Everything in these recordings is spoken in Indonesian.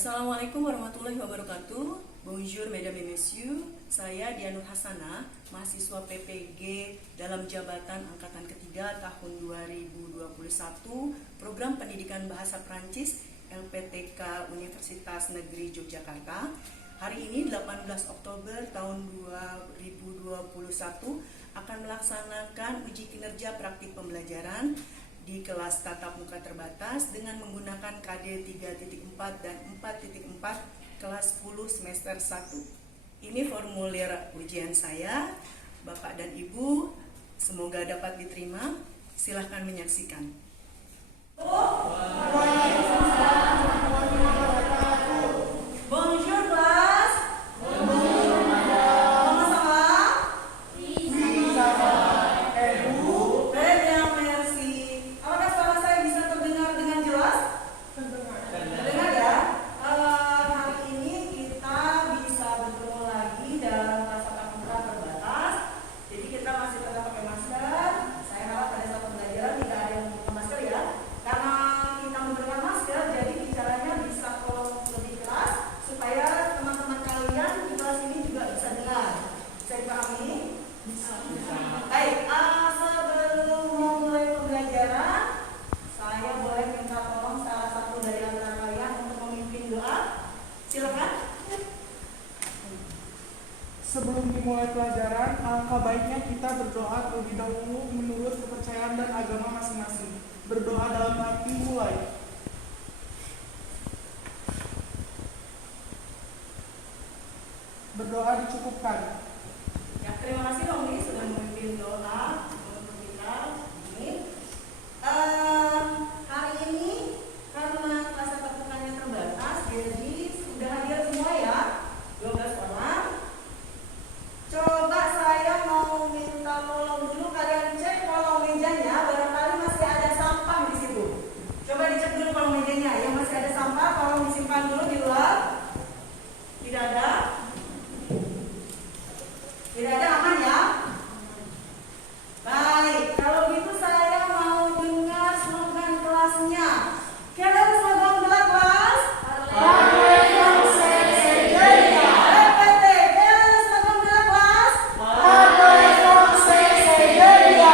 Assalamualaikum warahmatullahi wabarakatuh. Bonjour mesdames et messieurs. Saya Dian Nur Hasanah, mahasiswa PPG dalam jabatan angkatan ketiga tahun 2021, program pendidikan bahasa Prancis LPTK Universitas Negeri Yogyakarta. Hari ini 18 Oktober tahun 2021 akan melaksanakan uji kinerja praktik pembelajaran di kelas tatap muka terbatas dengan menggunakan KD 3.4 dan 4.4 kelas 10 semester 1. Ini formulir ujian saya, Bapak dan Ibu, semoga dapat diterima. Silahkan menyaksikan. Bonjour class. Bonjour madame. Comment ça va? Oui, ça va. Et vous? Très bien, merci. Apakah suara saya bisa terdengar dengan jelas? Terdengar ya? Hari ini kita bisa bertemu lagi dalam kelas tatap muka terbatas. Jadi kita masih tetap pakai masker. Saya harap pada saat pembelajaran tidak ada yang menggunakan masker ya. Karena kita menggunakan masker, jadi bicaranya bisa tolong lebih keras supaya teman-teman kalian di kelas ini juga bisa dengar. Bisa dipahami? Bisa. Baik, sebelum memulai pembelajaran, saya boleh minta tolong salah satu dari antara kalian untuk memimpin doa. Silakan. Sebelum dimulai pelajaran, alangkah baiknya kita berdoa terlebih dahulu menurut kepercayaan dan agama masing-masing. Berdoa dalam hati mulai. Berdoa dicukupkan. Ya, terima kasih Romi sudah memimpin doa untuk kita. Ini hari ini karena kelas tatap mukanya terbatas, jadi sudah hadir semua ya, 12 orang. Coba saya mau minta tolong dulu kalian cek kolong mejanya, barangkali masih ada sampah di situ. Coba dicek dulu kolong mejanya, yang masih ada sampah tolong disimpan dulu di luar. Tidak ada? Tidak ada, aman ya? Baik, kalau gitu saya mau dengar slogan kelasnya. Kalian slogan kelas kelas? Repete, kalian slogan kelas?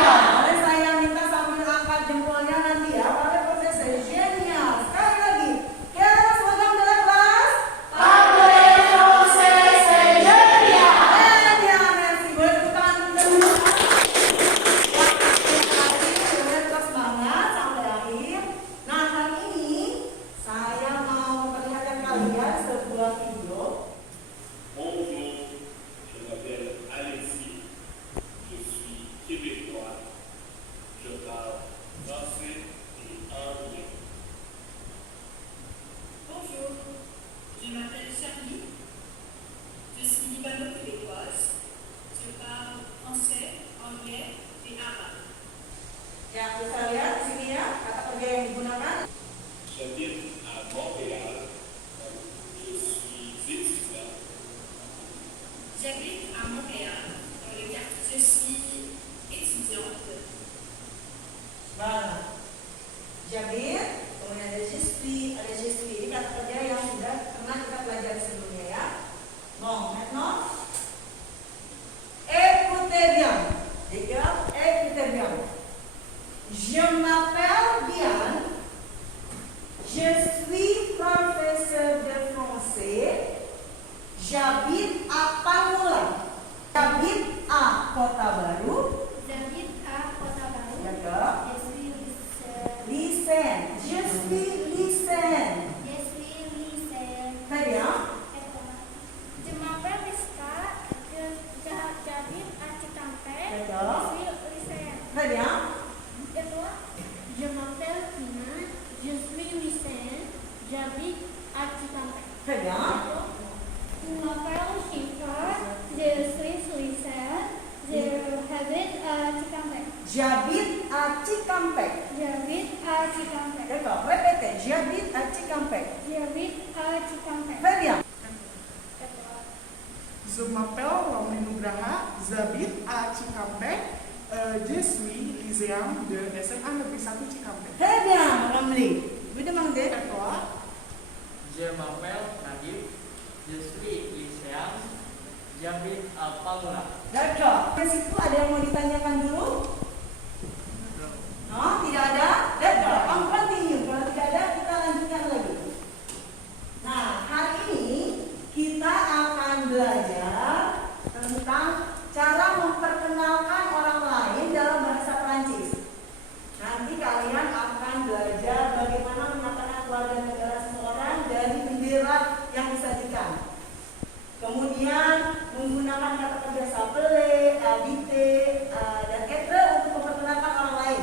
Boleh saya minta sambil angkat jempolnya nanti ya. Parlez français c'est génial. Sekali lagi, kalian slogan kelas? Merci, boleh tepuk tangan dulu. Sudah kelas banget sampai akhir. Nah, hari ini saya mau memperlihatkan kalian sebuah video. Bonjour, je m'appelle Alexis, je suis québécois, je parle français et anglais. Bonjour, je m'appelle Charlie, je suis libano-québécoise, je parle français, anglais et arabe. Ya, bisa lihat di sini ya, kata kerja yang digunakan. J'habite à Montréal, je suis étudiant. J'habite à Montréal, dans le quartier, je suis étudiante. Nah, jadi kemudian ada je suis, ini kata kerja yang sudah pernah kita pelajari sebelumnya ya. Bon, maintenant, écoutez bien. Écoutez bien. Je m'appelle Diane. Je suis professeur de français. J'habite à Pamulang. J'habite à Kota Baru. J'habite à Kota-Baru. D'accord. Je suis Lycéenne. Je suis lycéenne. Très bien. Je m'appelle Rizka. J'habite à Cikampek. D'accord. Je suis lycéenne. Très bien. Et toi? Je m'appelle Tina. Je suis lycéenne. J'habite à Cikampek. Très bien. Je m'appelle Shifa. Je suis lycéenne. J'habite à Cikampek. J'habite à Cikampek. J'habite à Cikampek. D'accord. Répétez. J'habite à Cikampek. J'habite à Cikampek. Très bien. Et toi? Je m'appelle Romli Nugraha, j'habite à Cikampek. Je suis lycéen de SMA Negeri 1 Cikampek. Très bien, Ramli. Vous demandez? Et toi? je m'appelle Nadif, je suis lycéen, j'habite à Paula. D'accord. Di situ ada yang mau ditanyakan dulu? No, tidak ada? D'accord. On continue. Kalau tidak ada, kita lanjutkan lagi. Nah, hari ini kita akan belajar tentang cara memperkenalkan orang lain dalam bahasa Prancis. Nanti kalian akan belajar bagaimana menyatakan keluarga negara seseorang dari bendera yang disajikan. Kemudian menggunakan kata kerja s'appeler, habiter, dan être untuk memperkenalkan orang lain.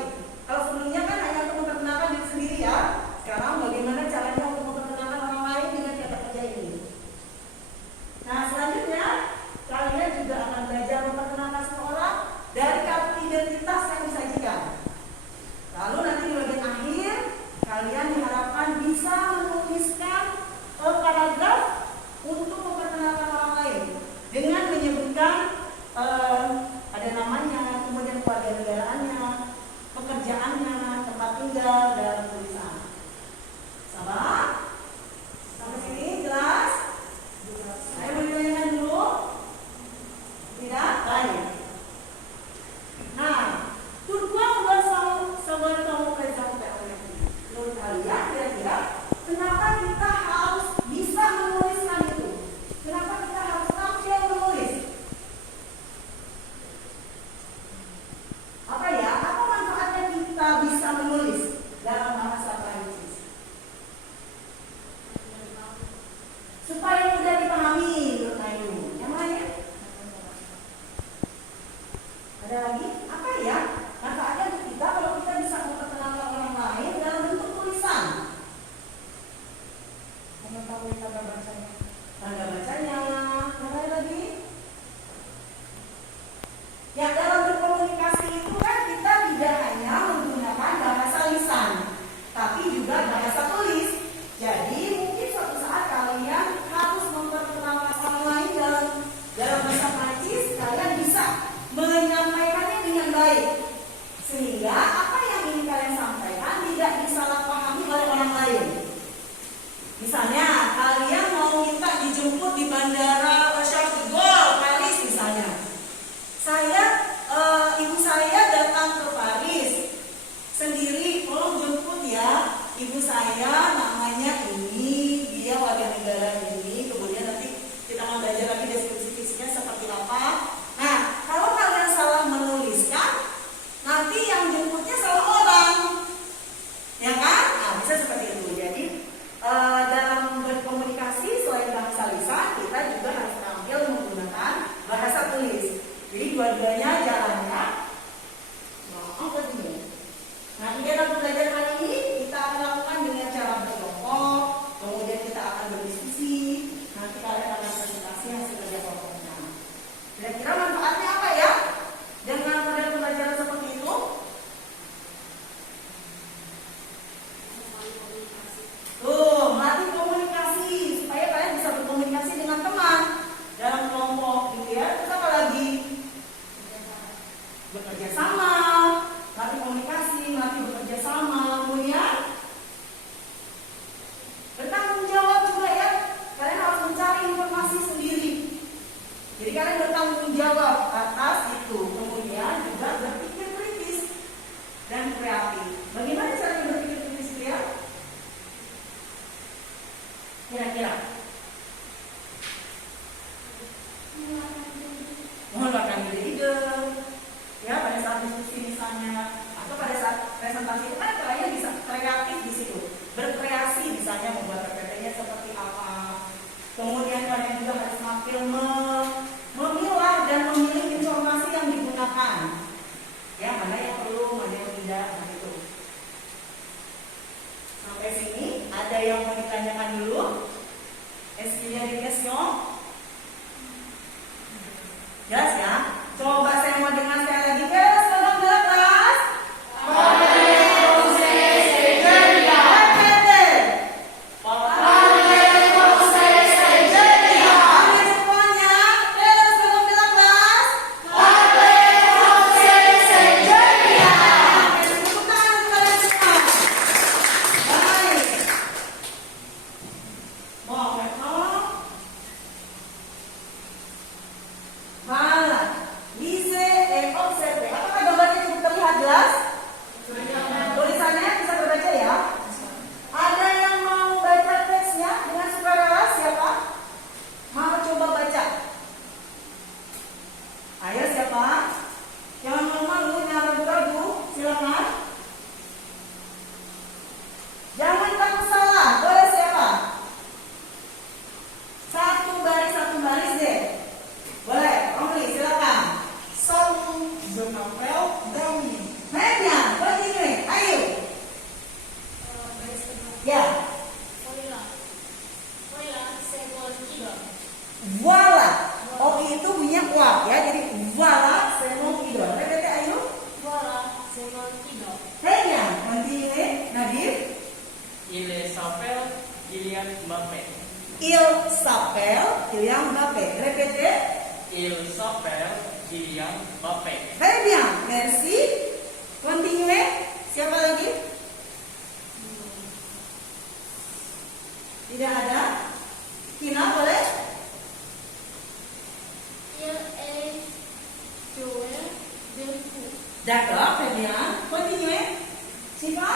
Kalau sebelumnya kan hanya untuk memperkenalkan diri sendiri ya. Sekarang bagaimana caranya untuk memperkenalkan orang lain dengan kata kerja ini. Nah, selanjutnya kalian juga akan belajar memperkenalkan seseorang dari kartu identitas yang disajikan. Lalu nanti di bagian akhir kalian diharapkan bisa menuliskan paragraf untuk memperkenalkan orang lain dengan menyebutkan ada namanya, kemudian keluarga negaraannya, pekerjaannya, tempat tinggal, dan tulisan. Sabar? Sampai sini jelas? Saya mau ditanyakan dulu? Tidak? Baik. Nah, pourquoi on doit savoir comment présenter un écrit? Menurut kalian kira-kira kenapa kita harus bisa menuliskan itu? Kenapa kita harus tampil menulis? Apa ya? Apa manfaatnya kita bisa menulis dalam bahasa Prancis? Supaya mudah dipahami menurut Ayu. Yang lain? Ada lagi? Apa ya? Manfaatnya untuk kita kalau kita bisa memperkenalkan orang lain dalam bentuk tulisan. Mengetahui tanda bacanya. Tanda bacanya. Yang lain lagi? Ya, dalam berkomunikasi itu kan kita tidak hanya menggunakan bahasa lisan, tapi juga bahasa tulis. Jadi mungkin suatu saat kalian harus memperkenalkan orang lain dalam bahasa Prancis, kalian bisa menyampaikannya dengan baik, sehingga apa yang ingin kalian sampaikan tidak disalahpahami oleh orang lain. Misalnya kalian mau minta dijemput di bandara Charles de Gaulle, Paris misalnya. Ibu saya datang ke Paris sendiri, tolong jemput ya. Ibu saya namanya ini, dia warga negara ini. Kemudian nanti kita akan belajar lagi deskripsi fisiknya seperti apa. Nah, kalau kalian salah menuliskan, nanti yang jemputnya salah orang, ya kan? Nah, bisa seperti itu. Jadi dalam berkomunikasi selain bahasa lisan, kita juga harus tampil menggunakan bahasa tulis. Jadi dua-duanya jalannya. Nah, kegiatan pembelajaran kali ini kita akan lakukan dengan cara berkelompok, kemudian kita akan berdiskusi. Nanti kalian akan presentasi hasil kerja kelompoknya. Kira-kira manfaatnya apa ya dengan model pembelajaran seperti itu? Tuh, melatih komunikasi supaya kalian bisa berkomunikasi dengan teman dalam kelompok, gitu ya. Terus apa lagi? Bekerja sama, melatih komunikasi, melatih bekerja sama, kemudian bertanggung jawab juga ya. Kalian harus mencari informasi sendiri. Jadi kalian bertanggung jawab atas itu. Kemudian juga berpikir kritis dan kreatif. Bagaimana caranya berpikir kritis ya? Kira-kira mengeluarkan ide-ide ya pada saat diskusi misalnya, atau pada saat presentasi itu kan kalian bisa kreatif di situ, berkreasi misalnya membuat PPT-nya seperti apa. Kemudian kalian juga harus mampir memilah dan memilih informasi yang digunakan, ya mana yang perlu, mana yang tidak, begitu. Sampai sini ada yang mau ditanyakan dulu? Est-ce qu'il y a des questions? Jelas ya? Coba saya mau dengar sekali lagi. Kelas tolong kelas. Très bien. Continuez, Nadir. Il s'appelle Kylian Mbappé. Il s'appelle Kylian Mbappé. Répétez. Il s'appelle Kylian Mbappé. Très bien, merci. Continuez. Siapa lagi? Tidak ada. Kina boleh? Il est joueur de foot. D'accord, très bien. Continuez. Siapa?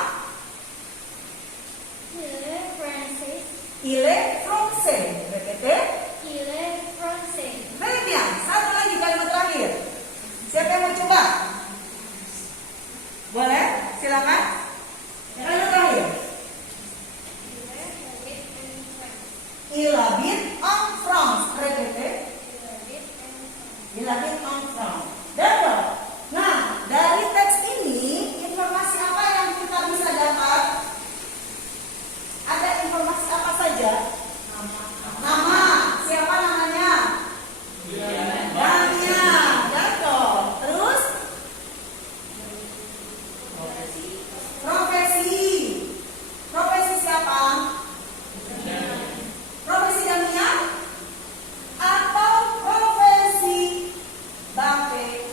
Il est français. Il est français. Répétez. Il est français. Très bien. Satu lagi kalimat terakhir. Siapa yang mau coba? Boleh? Silakan. Kalimat terakhir. Il habite en France. Il habite en France. Répétez. Il habite en France. Il habite en France. D'accord. Nah, dari teks ini informasi apa yang kita bisa dapat? Ada informasi apa saja? Nama. Siapa namanya? Namanya. D'accord. Terus? Profesi. Profesi siapa? Profesi Damian atau profesi Bape?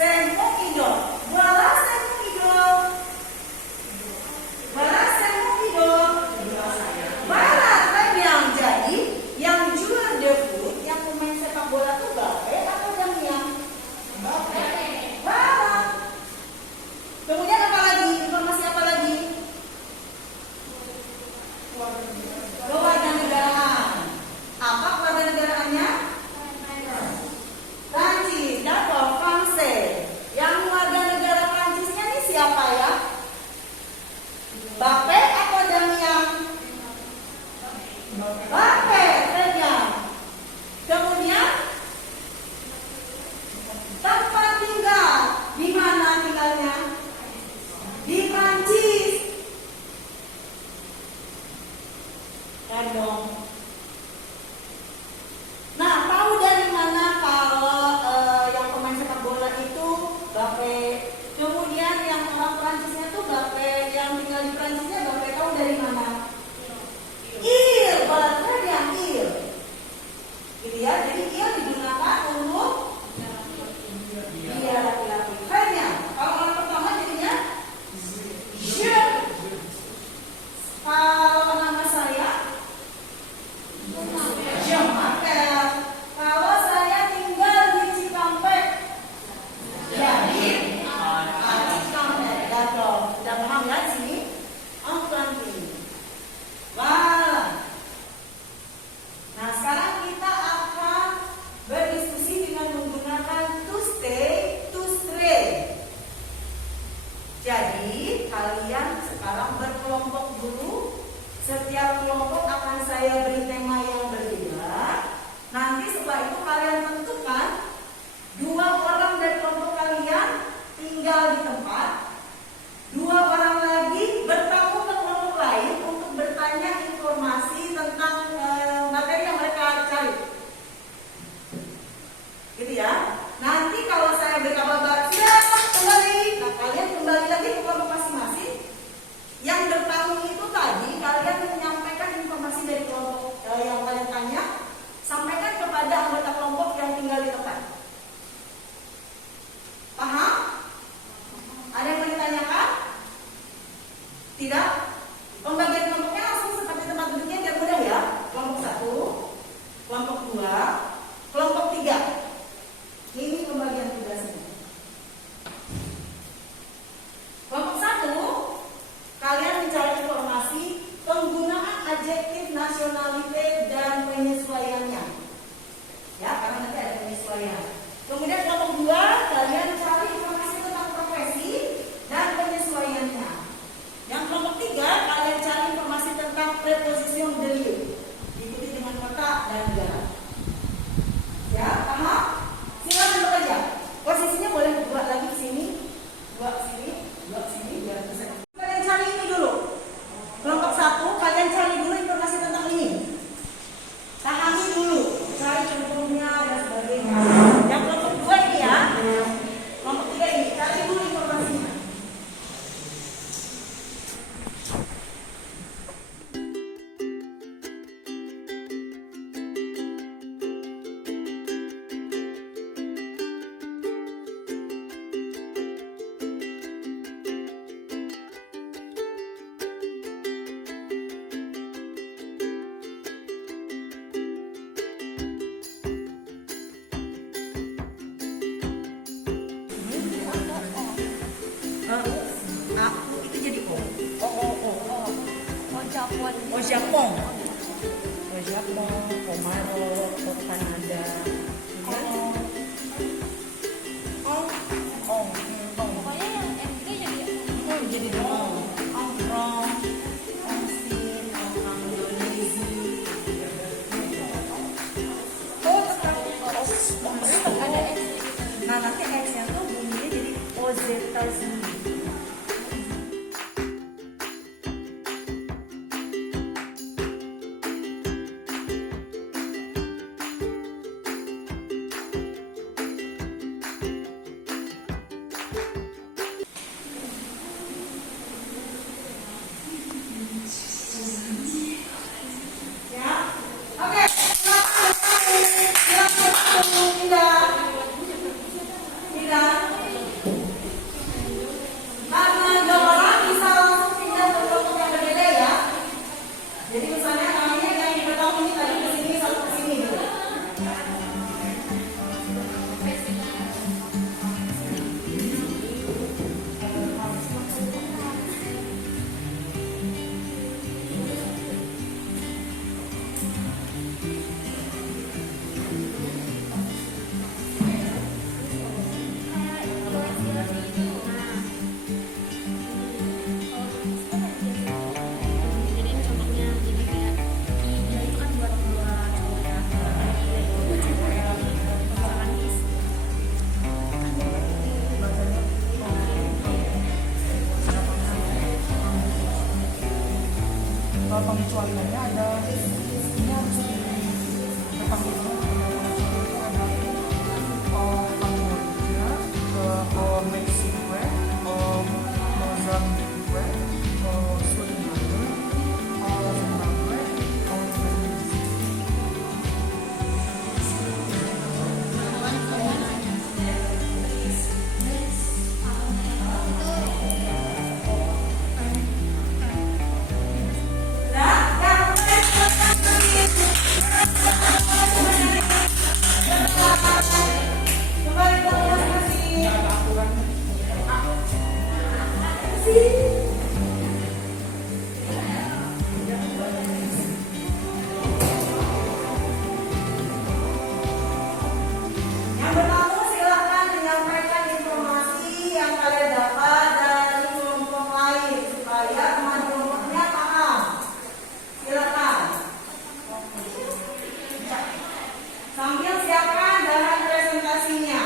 C'est mon idole. Voilà, c'est mon idole. Voilà, c'est mon idole. Voilà, très bien. Jadi, yang joueur de foot, yang pemain sepak bola itu Bape atau Damian? Bape. Voilà. Kemudian apa lagi? Informasi apa lagi? Kewarganegaraan. Apa kewarganegaraannya? Prancis. D'accord, Français. Yang warga negara Prancisnya ini siapa ya? Bape atau Damian? Bape, très bien. Kemudian tempat tinggal. Di mana tinggalnya? Di Prancis. Kan dong. Nah, tahu dari mana kalau yang pemain sepak bola itu Bape? Kemudian yang orang Prancisnya tuh Bape, yang tinggal di Prancisnya Bape, tahu dari mana? Il, bahasa yang il. Gitu ya, jadi il digunakan untuk dia laki-laki. Kayaknya kalau orang pertama jadinya je. Kalau nama saya je m'appelle. Kalau saya tinggal di Cikampek jadi Cikampek. D'accord. Sudah paham ya di sini? Angklanti. Wah. Nah, sekarang kita akan berdiskusi dengan menggunakan to stay, to stray. Jadi, kalian sekarang berkelompok dulu. Setiap kelompok akan saya beri tema yang berbeda. Nanti setelah itu kalian tentukan 2 orang dari kelompok kalian tinggal di tempat. 2 orang lagi bertamu ke kelompok lain untuk bertanya informasi tentang materi yang mereka cari. Gitu ya. Nanti kalau saya beri kabar siap kembali, nah kalian kembali lagi ke kelompok masing-masing. Yang bertamu itu tadi kalian menyampaikan informasi dari kelompok yang kalian tanya, sampaikan kepada anggota kelompok yang tinggal di tempat. Paham? Ada yang mau ditanyakan? Tidak? Pembagian kelompoknya langsung seperti tempat duduknya biar mudah ya. Kelompok 1, kelompok 2, kelompok 3. Ini pembagian tugasnya. Kelompok 1, kalian mencari informasi penggunaan adjektif nasionalite dan penyesuaiannya. Ya, karena nanti ada penyesuaian. Kemudian kelompok 2, kalian cari informasi tentang profesi dan penyesuaiannya. Yang kelompok 3, kalian cari informasi tentang preposition de lieu, diikuti dengan kota dan negara. Ya, paham? Silakan bekerja. Posisinya boleh buat lagi di sini, buat sini, buat sini, biar bisa. Kalian cari ini dulu. Kelompok 1, kalian cari dulu informasi tentang ini. Pahami dulu, cari contohnya dan sebagainya. Japon, Maroc, Kanada. Pokoknya yang MG jadi Jadi Ong Sin, Indonesia. Oh, tetap ada X. Nah, nanti X-nya tuh bunyinya jadi OZ sendiri. Jadi misalnya namanya yang kita tahu ini tadi kesini satu kesini gitu. Jadi contohnya jadi kayak I itu kan buat dua cowok ya. Itu buat cowok ya. Misalkan is. Kalau pengecualiannya ada ini harus ditentang dulu Kamboja, Meksiko, Mozambik, Suriname, Zimbabwe, Indonesia. Kembali ke masing-masing. Yang pertama silakan menyampaikan informasi yang kalian dapat dari kelompok lain supaya teman kelompoknya paham. Silakan. Sambil siapkan bahan presentasinya.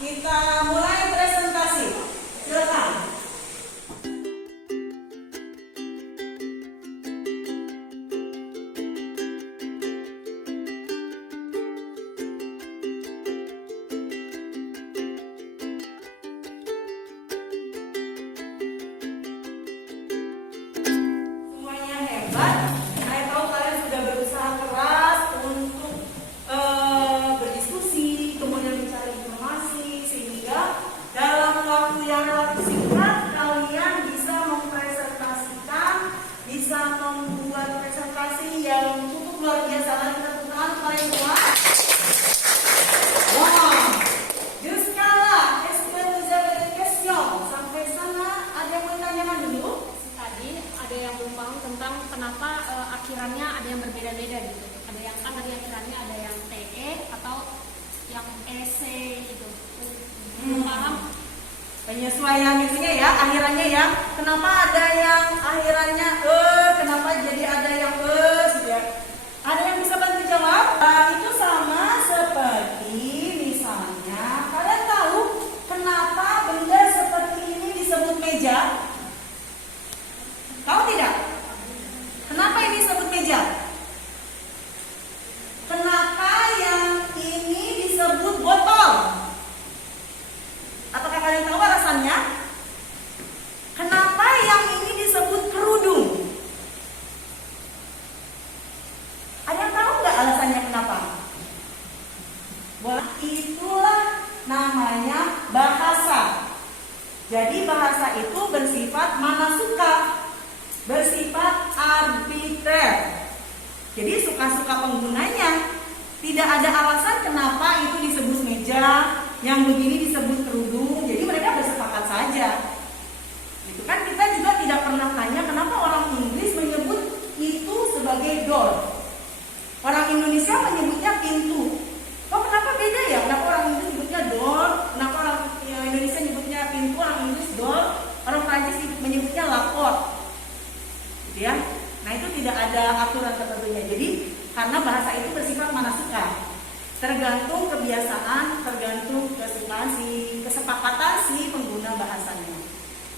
Kita mulai presentasi. Silakan. Semuanya hebat. Saya tahu kalian sudah berusaha keras luar biasa. Lagi kita tepuk tangan kalian semua. Wow. Jusqu'à est-ce que vous avez des questions? Sampai sana ada yang mau tanyakan dulu? Tadi ada yang belum paham tentang kenapa akhirannya ada yang berbeda-beda gitu. Ada yang kan dari akhirannya ada yang TE atau yang EC gitu. Belum paham? Penyesuaian itunya ya, akhirannya ya. Kenapa ada yang akhirannya kenapa jadi ada yang gitu ya? Ada yang bisa bantu jawab? Itu sama seperti misalnya, kalian tahu kenapa benda seperti ini disebut meja? Tahu tidak? Kenapa ini disebut meja? Kenapa yang ini disebut botol? Apakah kalian tahu alasannya? Kenapa yang ini disebut kerudung? Ada yang tahu nggak alasannya kenapa? Wah, itulah namanya bahasa. Jadi bahasa itu bersifat mana suka, bersifat arbiter. Jadi suka-suka penggunanya. Tidak ada alasan kenapa itu disebut meja, yang begini disebut kerudung. Jadi mereka bersepakat saja. Itu kan kita juga tidak pernah tanya kenapa orang Inggris menyebut itu sebagai door. Orang Indonesia menyebutnya pintu. Oh, kenapa beda ya? Kenapa orang Inggris menyebutnya door? Kenapa orang Indonesia menyebutnya pintu, orang Inggris door, orang Prancis menyebutnya lapor. Gitu ya. Nah, itu tidak ada aturan tertentunya. Jadi karena bahasa itu bersifat mana suka, tergantung kebiasaan, tergantung kesukaan kesepakatan si pengguna bahasanya.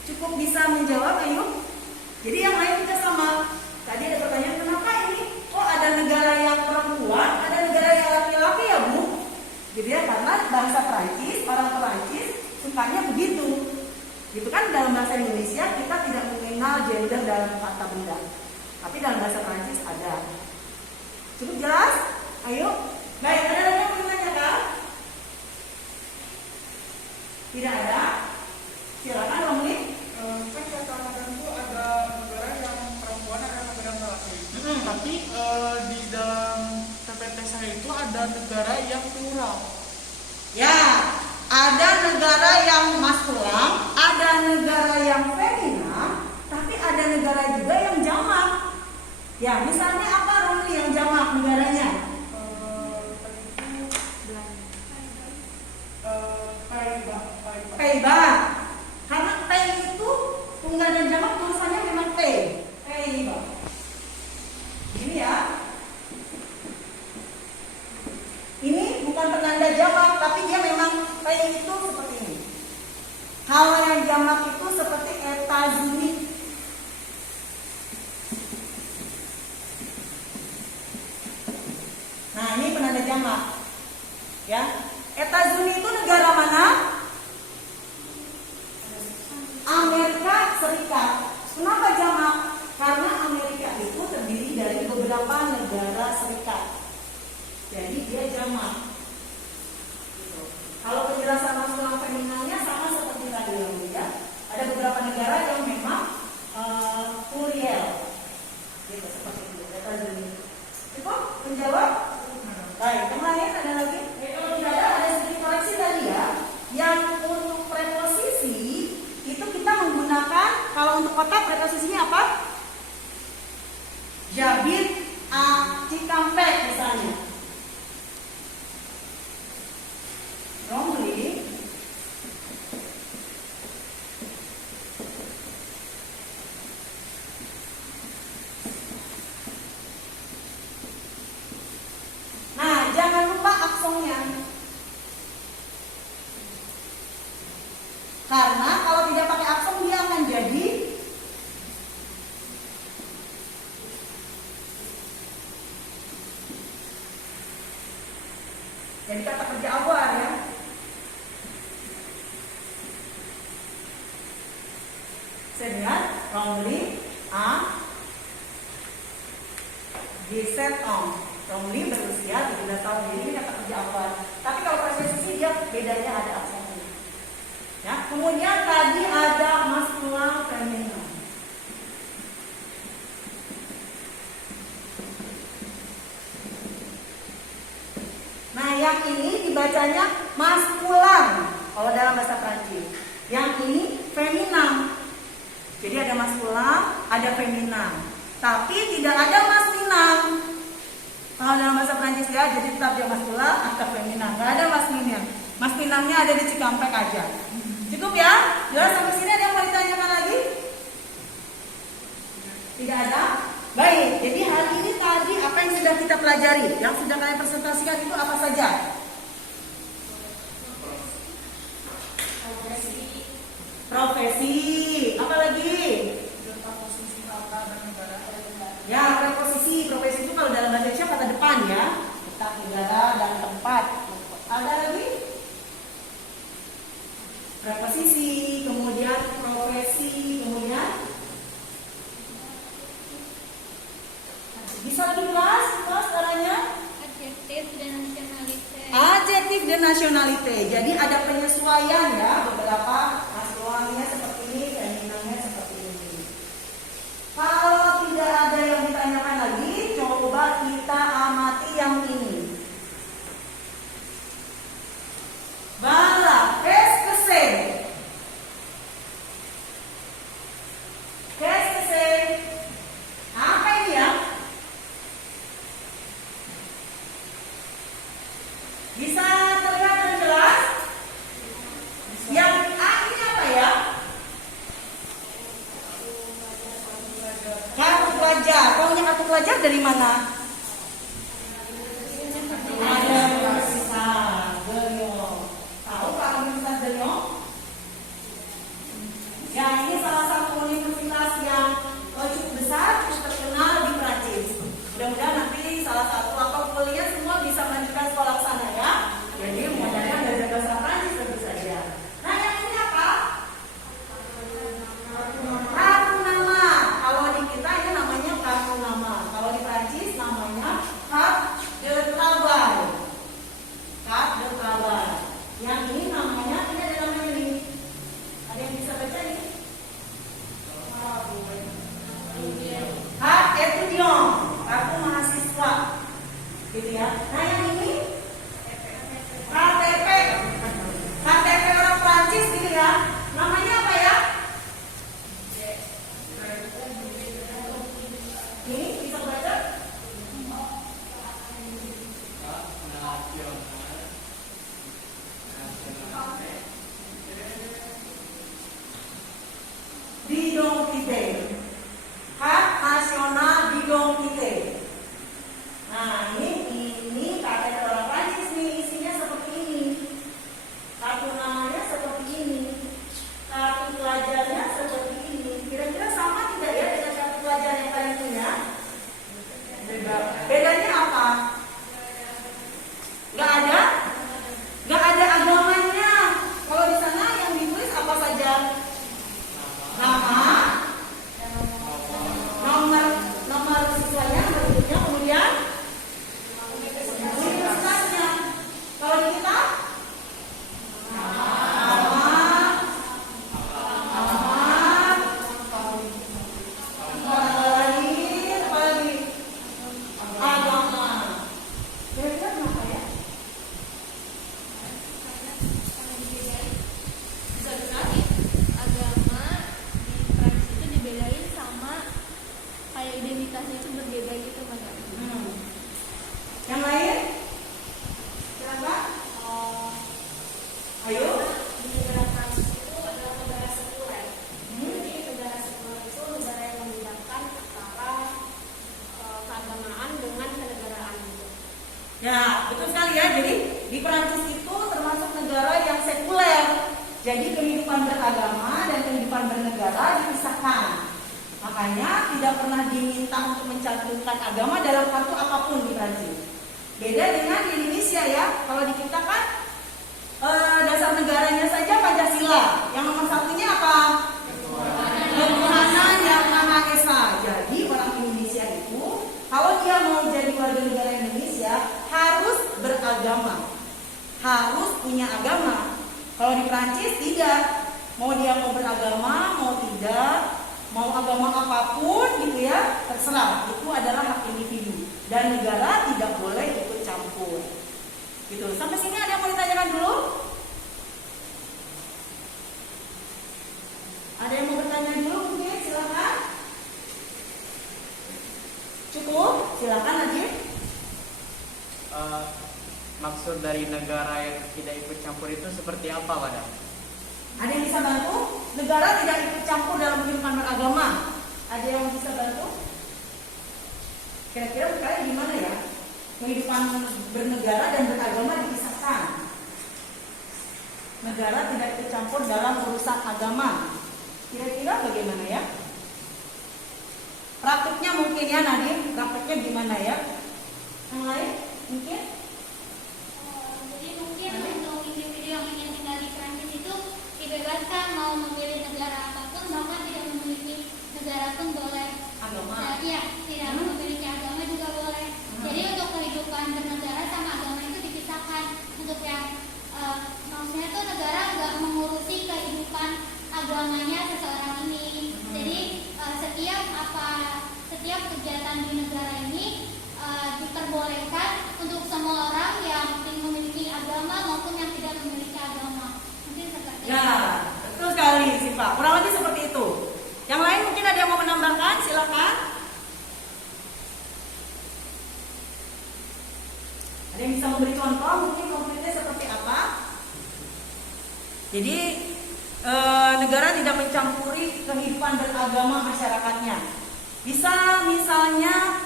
Cukup bisa menjawab, ayo. Jadi yang lain kita sama. Tadi ada pertanyaan, kenapa ini kok ada negara yang perempuan, ada negara yang laki-laki ya Bu? Jadi ya karena bahasa Perancis, orang Perancis sukanya begitu. Gitu kan dalam bahasa Indonesia kita tidak mengenal gender dalam kata benda. Tapi dalam bahasa Perancis ada. Cukup jelas? Ayo. Baik, ada lagi yang mau ditanyakan? Tidak ada? Silakan Romli. Kan kata Madam itu ada negara yang perempuan, ada negara yang laki. Tapi di dalam PPT saya itu ada negara yang plural. Ya, ada negara yang maskulam, ada negara yang femina, tapi ada negara juga yang jamak. Ya, misalnya apa Romli yang jamak negaranya? Peiba. Karena Pei itu tunggal dan jamak tulisannya memang P. Peiba. Ini ya. Ini bukan penanda jamak, tapi dia memang Pei itu seperti ini. Kalau yang jamak itu seperti Etazuni. Nah, ini penanda jamak. Ya. Etazuni itu negara mana? Amerika Serikat. Kenapa jamak? Karena Amerika itu terdiri dari beberapa negara serikat. Jadi dia jamak. Gitu. Kalau penjelasan maskulam feminalnya sama seperti tadi ya. Ada beberapa negara yang memang plurial. Gitu seperti itu. Etazuni. Cukup menjawab? Baik, yang lain ada lagi? Kalau tidak ada sedikit koreksi tadi ya. Yang untuk preposisi itu kita menggunakan, kalau untuk kota preposisinya apa? Jabit, Cikampek misalnya. Romli. Nah, jangan lupa aksonnya. Karena kalau tidak pakai aksen dia akan jadi kata kerja awal ya. Sehingga Romli G7 Romli berusia 17 tahun, jadi ini kata kerja awal. Tapi kalau preposisi dia bedanya ada aksennya. Ya, kemudian tadi ada maskulam feminin. yang ini dibacanya maskulan kalau dalam bahasa Prancis. Yang ini feminam. Jadi ada maskulan, ada feminam. Tapi tidak ada maskulan. Kalau dalam bahasa Prancis ya, jadi tetap dia maskulan atau feminam. Nggak ada maskulinnya. Maskulinnya ada di Cikampek aja. Cukup ya? Jelas sampai sini ada yang mau ditanyakan lagi? Tidak ada? Baik, jadi hari ini tadi apa yang sudah kita pelajari? Yang sudah kalian presentasikan itu apa saja? Profesi. Apa lagi? Posisi kata dan negara. Ya, preposisi. Profesi itu kalau dalam bahasa Indonesia kata depan ya. Letak negara dan tempat. Ada lagi? Preposisi, kemudian profesi, kemudian bisa lebih kelas caranya? Adjektif dan nasionalite. Adjektif dan nasionalite. Jadi ada penyesuaian ya, beberapa maskulinnya seperti ini, feminamnya seperti ini. Kalau tidak ada yang ditanyakan lagi, coba kita amati yang ini. Bala, kese. Kese. Apa ini ya? Bisa terlihat dan jelas? Yang ini apa ya? Kartu pelajar. Taunya kartu pelajar dari mana? Ada Universitas Geriong. Tahu Pak Universitas Geriong? Ya, ini salah satu universitas yang cukup besar, cukup terkenal di Prancis. Mudah-mudahan nanti salah satu atau kuliah semua bisa melanjutkan sekolah ke sana ya. Jadi mudah-mudahan belajar bahasa Prancis tentu saja. Nah, yang ini apa? Kartu nama. Kalau di kita ini namanya kartu nama. Kalau di Prancis namanya carte de travail. Carte de travail. Yang ini namanya, ini ada namanya nih. Ada yang bisa baca ini? Carte étudiant. Kartu mahasiswa. Gitu ya. Nah, yang ini KTP. KTP orang Prancis gitu ya. Namanya apa ya? Ini bisa baca? D'identité. Hak nasional d'identité. Nah, ini KTP orang Prancis nih, isinya seperti ini. Kartu namanya seperti ini. Kartu pelajarnya seperti ini. Kira-kira sama tidak ya dengan kartu pelajar yang kalian punya? Beda. Bedanya apa? Nggak ada? Nggak ada agamanya. Kalau di sana yang ditulis apa saja? Nama, nomor siswanya, nomor hidupnya, kemudian universitasnya. Kalau di kita agama. Kira-kira kenapa ya? Agama di Prancis itu dibedain sama kayak identitasnya itu berbeda gitu kan. Yang lain? Kenapa? Ayo. Di negara Prancis itu adalah negara sekuler. Jadi negara sekuler itu negara yang membedakan antara keagamaan dengan kenegaraan gitu. Ya, betul sekali ya. Jadi di Perancis itu termasuk negara yang sekuler. Jadi kehidupan beragama dan kehidupan bernegara dipisahkan. Makanya tidak pernah diminta untuk mencantumkan agama dalam kartu apapun di Perancis. Beda dengan di Indonesia ya. Kalau di kita kan dasar negaranya saja Pancasila. Yang nomor satunya apa? Ketuhanan yang Maha Esa. Jadi orang Indonesia itu kalau dia mau jadi warga negara Indonesia harus beragama, harus punya agama. Kalau di Prancis tidak, mau dia mau beragama, mau tidak, mau agama apapun gitu ya, terserah. Itu adalah hak individu dan negara tidak boleh ikut campur. Gitu. maksud dari negara yang tidak ikut campur itu seperti apa, Madam? Ada yang bisa bantu? Negara tidak ikut campur dalam kehidupan beragama. Ada yang bisa bantu? Kira-kira berkali gimana ya? Kehidupan bernegara dan beragama dipisahkan. Negara tidak ikut campur dalam urusan agama. Kira-kira bagaimana ya? Praktiknya mungkin ya Nadim, praktiknya gimana ya? Yang lain mungkin? Jadi mungkin untuk individu yang ingin tinggal di Prancis itu dibebaskan mau memilih negara apapun, bahkan tidak memiliki negara pun boleh. Agama. Iya, tidak memiliki agama juga boleh. Jadi untuk kehidupan bernegara sama agama itu dipisahkan. Untuk yang maksudnya tuh negara nggak mengurusi kehidupan agamanya seseorang ini. Jadi setiap kegiatan di negara ini diperbolehkan untuk semua orang yang memiliki agama maupun yang tidak memiliki agama. Mungkin seperti itu. Ya, betul sekali Siva. Kurang lebih seperti itu. Yang lain mungkin ada yang mau menambahkan, silakan. Ada yang bisa memberi contoh mungkin konkretnya seperti apa? Jadi negara tidak mencampuri kehidupan beragama masyarakatnya. Bisa misalnya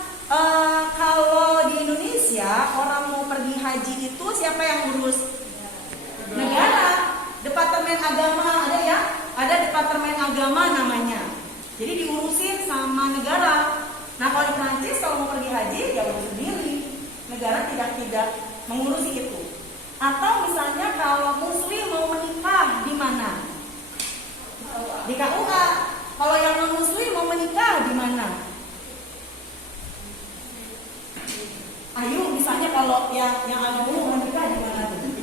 kalau di Indonesia orang mau pergi haji itu siapa yang urus? Negara. Departemen agama ada ya? Ada departemen agama namanya. Jadi diurusin sama negara. Nah kalau di Prancis kalau mau pergi haji ya urus sendiri. Negara tidak mengurusi itu. Atau misalnya kalau muslim mau menikah di mana? Di KUA. Kalau yang non muslim mau menikah di mana? Ayo misalnya kalau yang agama mau menikah di mana tuh?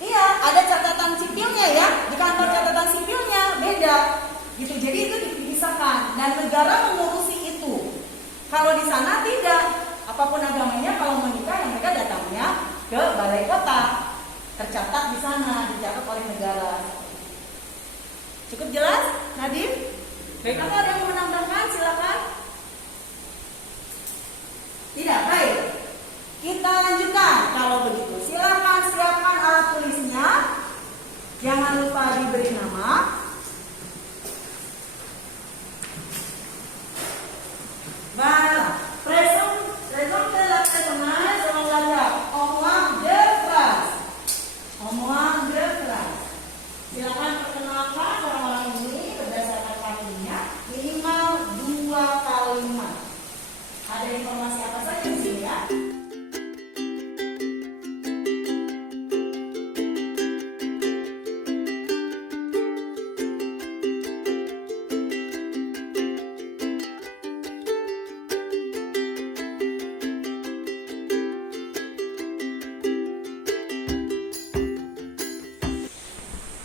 Iya, ada catatan sipilnya ya. Di kantor catatan sipilnya beda. Gitu. Jadi itu dipisahkan dan negara mengurusi itu. Kalau di sana tidak, apapun agamanya kalau menikah yang mereka datangnya ke balai kota. Tercatat di sana, dicatat oleh negara. Cukup jelas, Nadim? Baik, apa ada yang mau menambahkan? Silakan. Tidak, baik. Kita lanjutkan. Kalau begitu, silakan siapkan alat tulisnya. Jangan lupa diberi nama. Voilà. Présente la personnage selon la loi. Au moins deux phrases. Au moins deux phrases. Silakan perkenalkan orang-orang ini berdasarkan kalimatnya minimal 2 kalimat. Ada informasi apa saja di sini ya?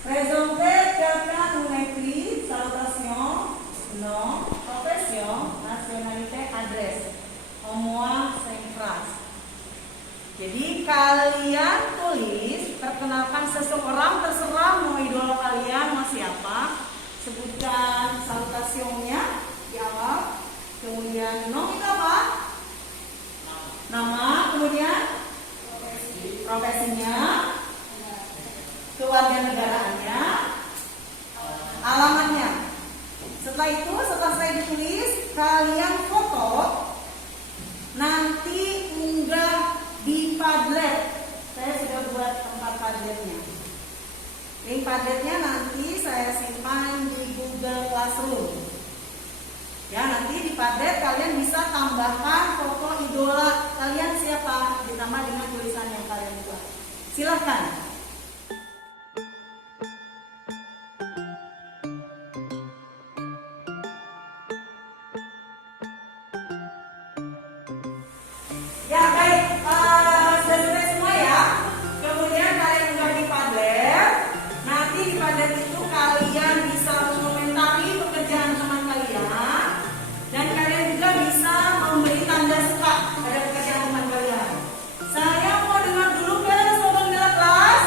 Présenter quelqu'un ou écrit, salutation, nom, profession, nationalité, adresse. Au moins 5 phrases. Jadi kalian tulis, perkenalkan seseorang, terserah mau idola kalian, mau siapa. Sebutkan salutationnya di awal. Kemudian nom itu apa? Nama, kemudian profesinya, kewarganegaraannya, alamatnya. Setelah itu, setelah saya ditulis, kalian foto, nanti unggah di Padlet. Saya sudah buat tempat Padletnya. Link Padletnya nanti saya simpan di Google Classroom. Ya, nanti di Padlet kalian bisa tambahkan foto idola kalian siapa, ditambah dengan tulisan yang kalian buat. Silahkan. Ya baik, sudah selesai semua ya. Kemudian kalian unggah di Padlet. Nanti di Padlet itu kalian bisa mengomentari pekerjaan teman kalian. Dan kalian juga bisa memberi tanda suka pada pekerjaan teman kalian. Saya mau dengar dulu kelas, mau dengar kelas.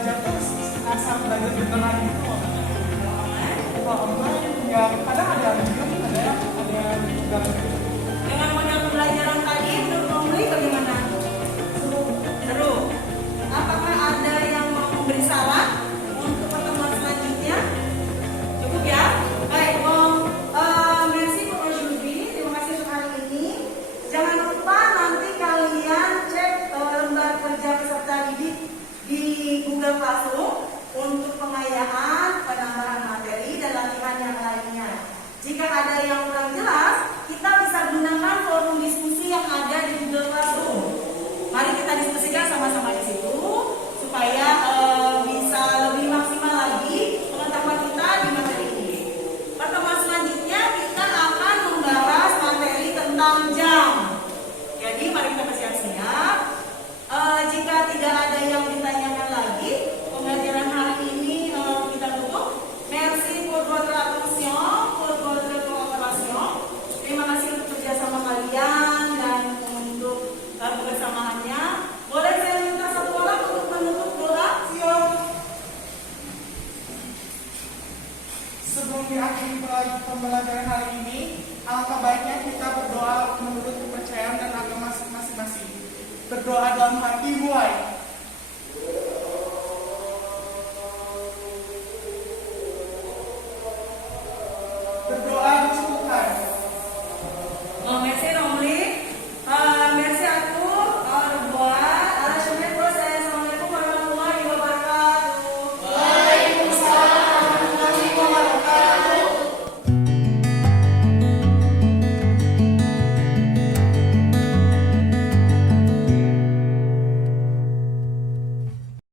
belajar tuh asal belajar beneran gitu loh. Kalau online ya kadang ada yang diem, ada yang enggak. Dengan model pembelajaran tadi, menurut Romli bagaimana? Seru. Apakah ada yang mau memberi saran untuk pertemuan selanjutnya? Cukup ya? Baik, merci pour aujourd'hui. Terima kasih untuk hari ini. Jangan lupa nanti kalian cek lembar kerja peserta didik di Google Classroom untuk pengayaan, penambahan materi, dan latihan yang lainnya. Jika ada yang kurang jelas, kita bisa gunakan forum diskusi yang ada di Google Classroom. Mari kita diskusikan sama-sama di situ supaya bisa lebih maksimal lagi pengetahuan kita di materi ini. Pertemuan selanjutnya kita akan membahas materi tentang jam. Jadi mari kita bersiap-siap. Jika tidak ada yang ditanyakan lagi, pembelajaran hari ini kita tutup. Merci pour votre attention, pour votre coopération. Terima kasih untuk kerjasama kalian dan untuk kebersamaannya. Boleh saya minta satu orang untuk menutup doa? Sebelum diakhiri pembelajaran hari ini, alangkah baiknya kita berdoa menurut kepercayaan dan agama masing-masing. Berdoa dalam hati mulai. Berdoa